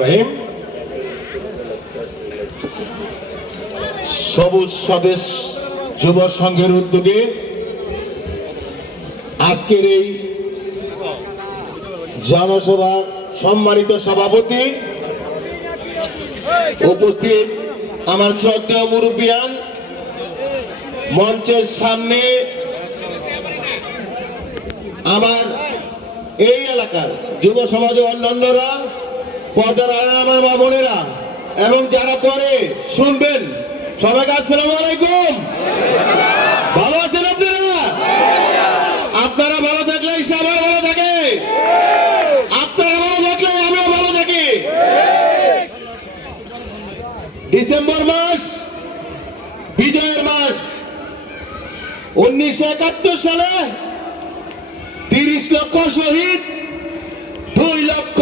রহিম। সবুজ স্বদেশ সংঘের উদ্যোগে আজকের এই জনসভা সম্মানিত সভাপতি উপস্থিত আমার শ্রদ্ধেয় মুরব্বিয়ান, মঞ্চের সামনে আমার এই এলাকার যুব সমাজ অন্যান্যরা, পর্দারা আমার মা বোনেরা এবং যারা পরে শুনবেন, সবাইকে আসসালামু আলাইকুম ভালো আছেন আপনারা আপনারা ভালো থাকলে সবাই ভালো থাকে আপনারা ভালো থাকলে আমিও ভালো থাকি ডিসেম্বর মাস, বিজয়ের মাস। উনিশশো একাত্তর সালে তিরিশ লক্ষ শহীদ, দুই লক্ষ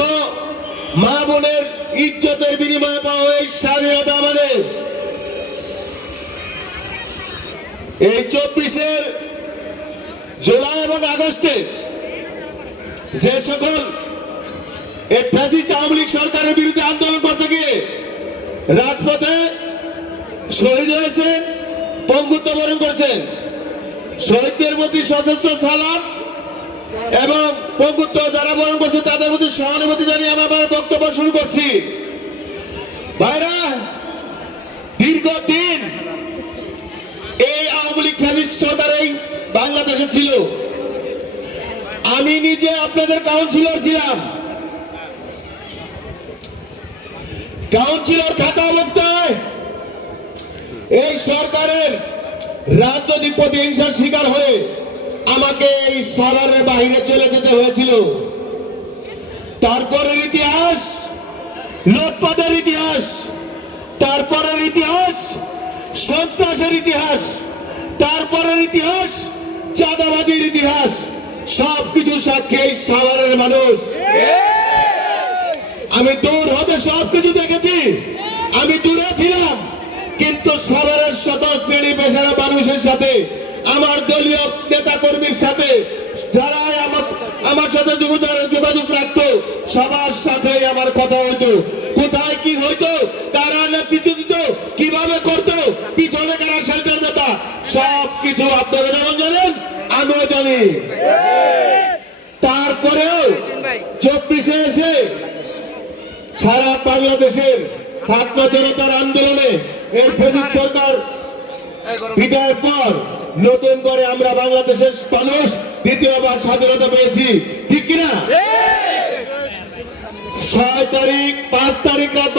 মা বোনের ইজ্জতের বিনিময়ে পাওয়া এই স্বাধীনতা আমাদের। এই চব্বিশের জুলাই এবং আগস্টে যে সকল এই ফ্যাসিস্ট আওয়ামী লীগ সরকারের বিরুদ্ধে আন্দোলন রাজপথে শহীদ হয়েছে পঙ্গুত্ব বরণ করেছেন। শহীদদের প্রতি সশস্ত্র সালাম এবং পঙ্গুত্ব যারা বরণ করছে, তাদের প্রতি সহানুভূতি জানিয়ে আমি আমার বক্তব্য শুরু করছি। ভাইরা, দীর্ঘদিন এই আওয়ামী লীগ ফ্যাসিস্ট সরকার এই বাংলাদেশে ছিল। আমি নিজে আপনাদের কাউন্সিলর ছিলাম। কাউন্সিলর থাকা অবস্থায় এই সরকারের রাজনৈতিক প্রতিহিংসার শিকার হয়ে আমাকে এই শহরের বাইরে চলে যেতে হয়েছিল। তারপরের ইতিহাস, লুটপাটের ইতিহাস, তারপরের ইতিহাস, সন্ত্রাসের ইতিহাস, তারপরের ইতিহাস, চাঁদাবাজির ইতিহাস সব কিছু সাক্ষী সাভারের মানুষ। আমি দূর হতে সব কিছু দেখেছি। আমি দূরে ছিলাম কিন্তু সাভারের শত শ্রেণি পেশার মানুষের সাথে আমার দলীয় নেতা কর্মীর সাথে যারা আমার আমার সাথে যোগাযোগ রাখতো সবার সাথে আমার কথা হইতো। কোথায় কি হইতো কারা নেতৃত্ব দিত কীভাবে করতো পিছনে কারা শেল্টার দিতা সব কিছু আপনারা যেমন জানেন আমিও জানি। তারপরেও চব্বিশে এসে সারা বাংলাদেশের ছাত্র জনতার আন্দোলনে এর ফজিদ সরকার বিদায়ের পর নতুন করে আমরা বাংলাদেশের মানুষ দ্বিতীয়বার স্বাধীনতা পেয়েছি। ঠিক কিনা? ছয় তারিখ পাঁচ তারিখ রাত